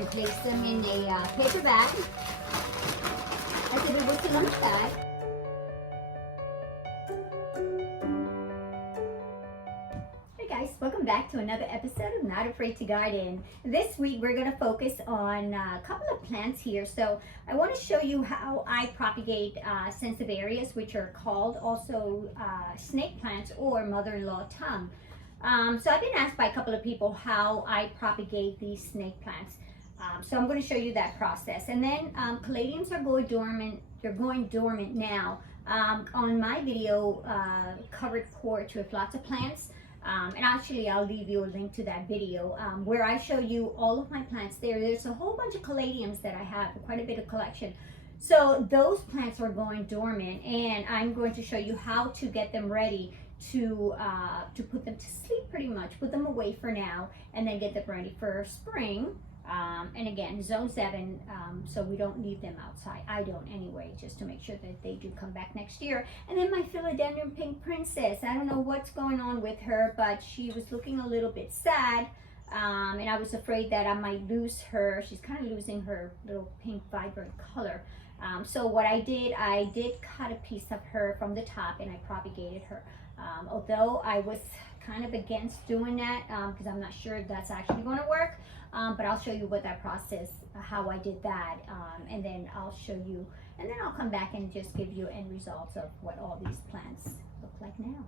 and place them in a paper bag. I did it with the lunch bag. Hey guys, welcome back to another episode of Not Afraid to Garden. This week we're going to focus on a couple of plants here. So I want to show you how I propagate sansevierias, which are called also snake plants or mother-in-law tongue. So I've been asked by a couple of people how I propagate these snake plants. So I'm going to show you that process. And then caladiums are going dormant. They're going dormant now. On my video, covered porch with lots of plants. And actually I'll leave you a link to that video where I show you all of my plants there. There's a whole bunch of caladiums that I have, quite a bit of collection. So those plants are going dormant, and I'm going to show you how to get them ready to put them to sleep, pretty much. Put them away for now and then get them ready for spring. And again, zone 7, so we don't leave them outside. I don't anyway, just to make sure that they do come back next year. And then my philodendron pink princess, I don't know what's going on with her, but she was looking a little bit sad, and I was afraid that I might lose her. She's kind of losing her little pink vibrant color. So what I did cut a piece of her from the top and I propagated her. Although I was kind of against doing that because I'm not sure if that's actually going to work, but I'll show you what that process, how I did that, and then I'll show you, and then I'll come back and just give you end results of what all these plants look like now.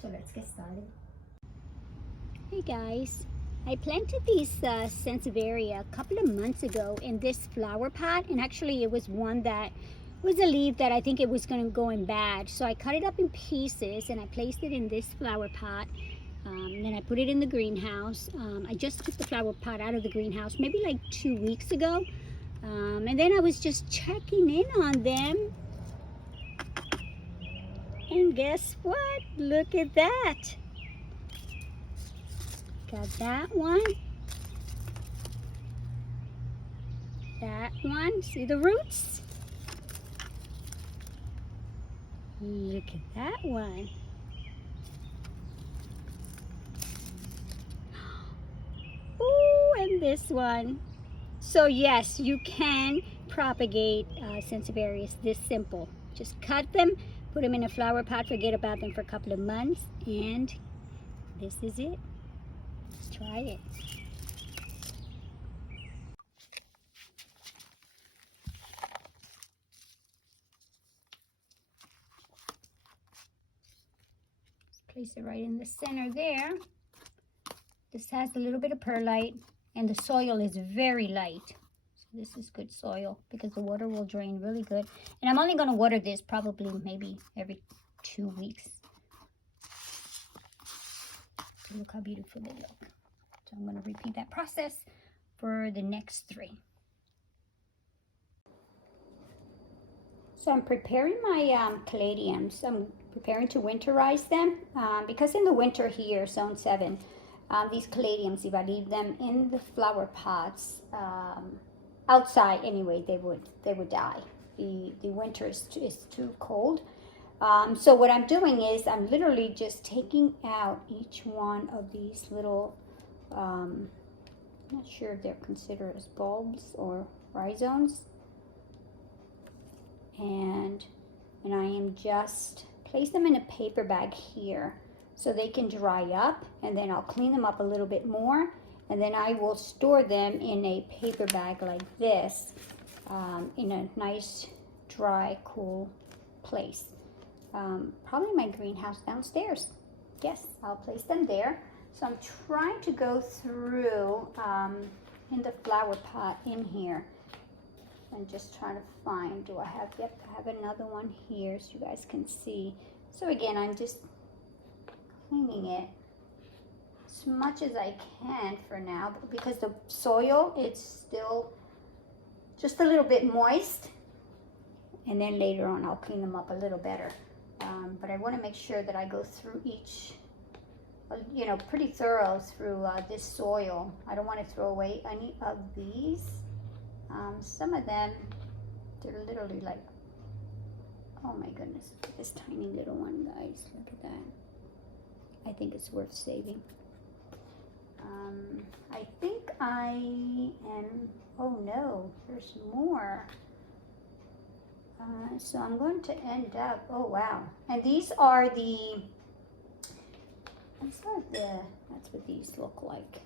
So let's get started. Hey guys, I planted these sansevieria a couple of months ago in this flower pot, and actually it was one that was a leaf that I think it was going to go in bad. So I cut it up in pieces and I placed it in this flower pot. Then I put it in the greenhouse. I just took the flower pot out of the greenhouse maybe like 2 weeks ago. And then I was just checking in on them. And guess what? Look at that. Got that one. That one. See the roots? Look at that one. Ooh, and this one. So yes, you can propagate sansevierias this simple. Just cut them, put them in a flower pot, forget about them for a couple of months, and this is it. Let's try it. Place it right in the center there. This has a little bit of perlite, and the soil is very light. So this is good soil because the water will drain really good. And I'm only going to water this probably maybe every 2 weeks. Look how beautiful they look. So I'm going to repeat that process for the next 3. So I'm preparing my caladiums. I'm preparing to winterize them because in the winter here, zone 7, these caladiums, if I leave them in the flower pots outside anyway, they would die. The winter is too cold. So what I'm doing is I'm literally just taking out each one of these little, I'm not sure if they're considered as bulbs or rhizomes. And I am just place them in a paper bag here so they can dry up, and then I'll clean them up a little bit more, and then I will store them in a paper bag like this in a nice dry cool place, probably my greenhouse downstairs. Yes, I'll place them there. So I'm trying to go through in the flower pot in here and just trying to find, do I have, yep, I have another one here so you guys can see. So again, I'm just cleaning it as much as I can for now because the soil, it's still just a little bit moist, and then later on I'll clean them up a little better. But I want to make sure that I go through each, you know, pretty thorough through this soil. I don't want to throw away any of these. Some of them, they're literally like, oh my goodness, look at this tiny little one, guys. Look at that. I think it's worth saving. I think oh no, there's more. So I'm going to end up, oh wow. And these are that's what these look like.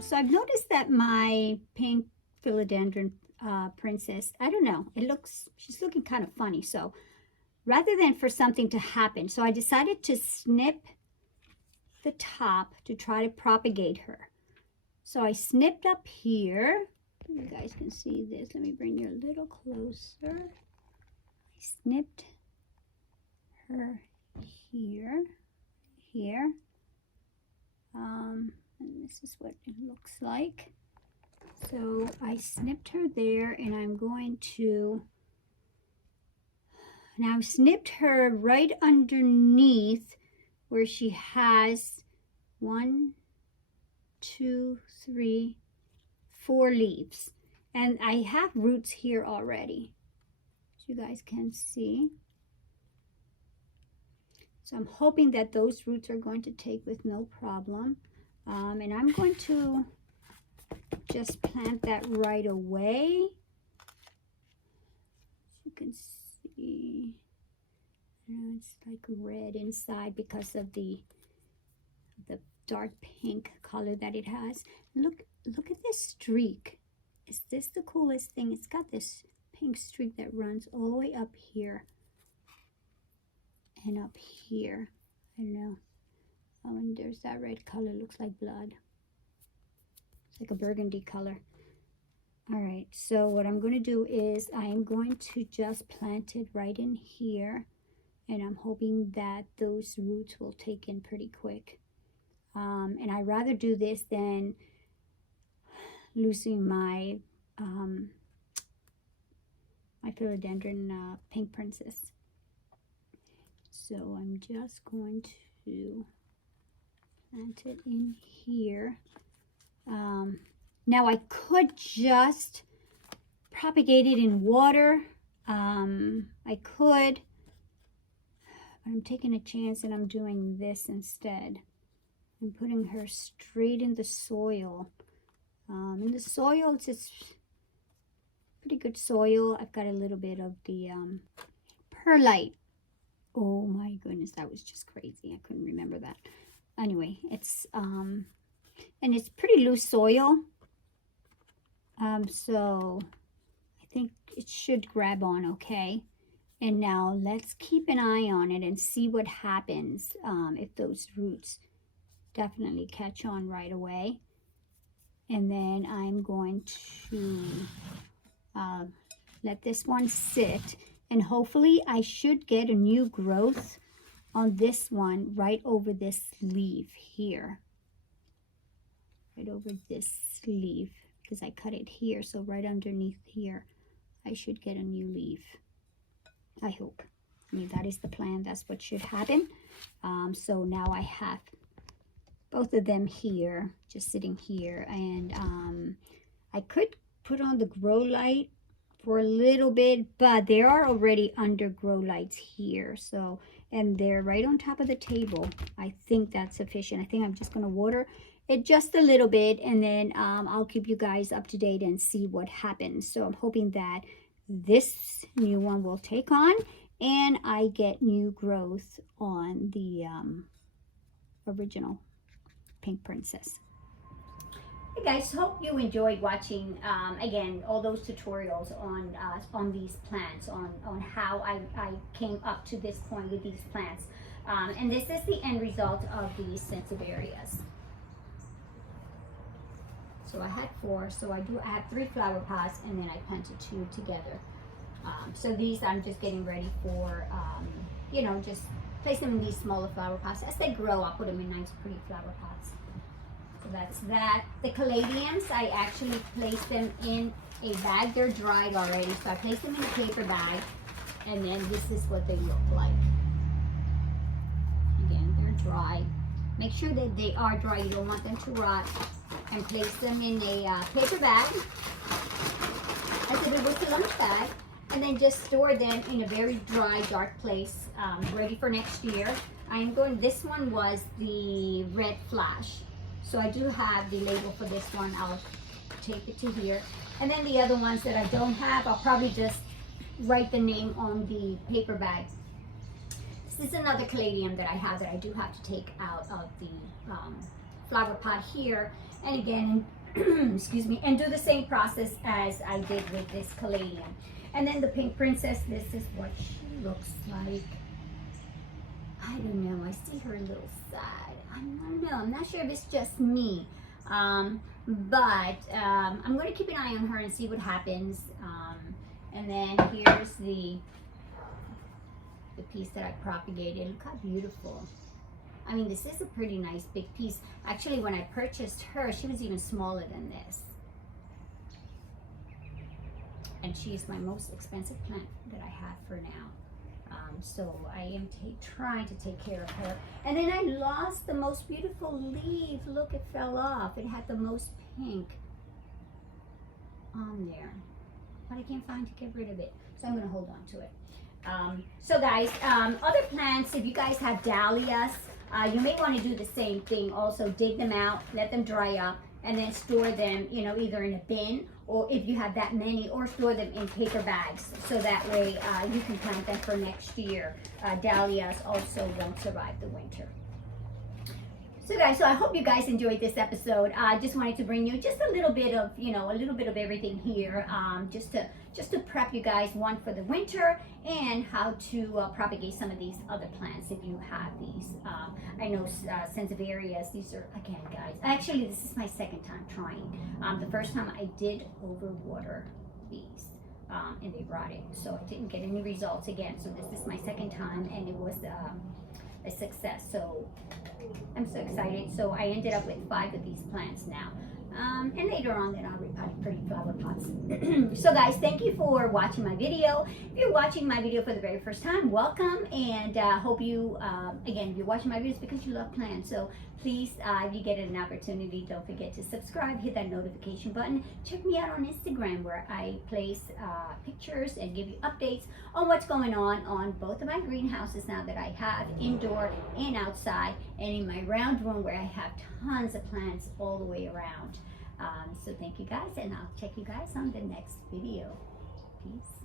So I've noticed that my pink philodendron princess, I don't know, she's looking kind of funny. So rather than for something to happen, so I decided to snip the top to try to propagate her. So I snipped up here. You guys can see this. Let me bring you a little closer. I snipped her here. And this is what it looks like. So I snipped her there, and I'm going to now snipped her right underneath where she has 1, 2, 3, 4 leaves. And I have roots here already, as you guys can see. So I'm hoping that those roots are going to take with no problem. And I'm going to just plant that right away. As you can see, it's like red inside because of the dark pink color that it has. Look at this streak. Is this the coolest thing? It's got this pink streak that runs all the way up here and up here. I don't know. Oh, and there's that red color, looks like blood. It's like a burgundy color. All right, so what I'm going to do is I am going to just plant it right in here, and I'm hoping that those roots will take in pretty quick. And I'd rather do this than losing my my philodendron pink princess. So I'm just going to plant it in here. Now I could just propagate it in water. I could, but I'm taking a chance and I'm doing this instead. I'm putting her straight in the soil. In the soil, it's just pretty good soil. I've got a little bit of the perlite. Oh my goodness, that was just crazy. I couldn't remember that. Anyway, it's and it's pretty loose soil. So I think it should grab on okay. And now let's keep an eye on it and see what happens if those roots definitely catch on right away. And then I'm going to let this one sit, and hopefully I should get a new growth on this one right over this leaf here. Right over this leaf, because I cut it here, so right underneath here I should get a new leaf. I hope. I mean, that is the plan. That's what should happen. So now I have both of them here, just sitting here, and I could put on the grow light for a little bit, but there are already under grow lights here, so, and they're right on top of the table. I think that's sufficient. I think I'm just going to water it just a little bit, and then I'll keep you guys up to date and see what happens. So I'm hoping that this new one will take on and I get new growth on the original pink princess. Hey guys, hope you enjoyed watching again all those tutorials on these plants, on how I came up to this point with these plants, and this is the end result of these sansevierias. So I had 4, so I have 3 flower pots, and then I planted 2 together. So these I'm just getting ready for you know, just place them in these smaller flower pots. As they grow, I'll put them in nice pretty flower pots. So that's that. The caladiums, I actually placed them in a bag. They're dried already, so I placed them in a paper bag, and then this is what they look like. Again, they're dry. Make sure that they are dry. You don't want them to rot. And place them in a paper bag, as if it was a lunch bag, and then just store them in a very dry, dark place, ready for next year. This one was the red flash. So I do have the label for this one. I'll tape it to here. And then the other ones that I don't have, I'll probably just write the name on the paper bag. This is another caladium that I have that I do have to take out of the flower pot here. And again, excuse me, and do the same process as I did with this caladium. And then the pink princess, this is what she looks like. I don't know, I see her a little sad. I don't know, I'm not sure if it's just me. But I'm going to keep an eye on her and see what happens. And then here's the piece that I propagated. Look how beautiful. I mean, this is a pretty nice big piece. Actually, when I purchased her, she was even smaller than this. And she is my most expensive plant that I have for now. So I am trying to take care of her. And then I lost the most beautiful leaf. Look, it fell off. It had the most pink on there. But I can't find to get rid of it. So I'm going to hold on to it. So guys, other plants, if you guys have dahlias, you may want to do the same thing also. Dig them out, let them dry up, and then store them, you know, either in a bin, or if you have that many, or store them in paper bags, so that way you can plant them for next year. Dahlias also won't survive the winter. So guys, so I hope you guys enjoyed this episode. I just wanted to bring you just a little bit of, you know, a little bit of everything here, just to prep you guys, one, for the winter, and how to propagate some of these other plants if you have these. I know sansevierias, these are, again guys, actually this is my second time trying. The first time I did overwater these. And they rotted, so I didn't get any results again. So this is my second time, and it was a success. So I'm so excited. So I ended up with 5 of these plants now. And later on, then I'll repot pretty flower pots. So guys, thank you for watching my video. If you're watching my video for the very first time, welcome. And hope you, again, if you're watching my videos because you love plants. So please, if you get an opportunity, don't forget to subscribe, hit that notification button. Check me out on Instagram, where I place pictures and give you updates on what's going on both of my greenhouses now that I have indoor and outside, and in my round room where I have tons of plants all the way around. So thank you guys, and I'll check you guys on the next video. Peace.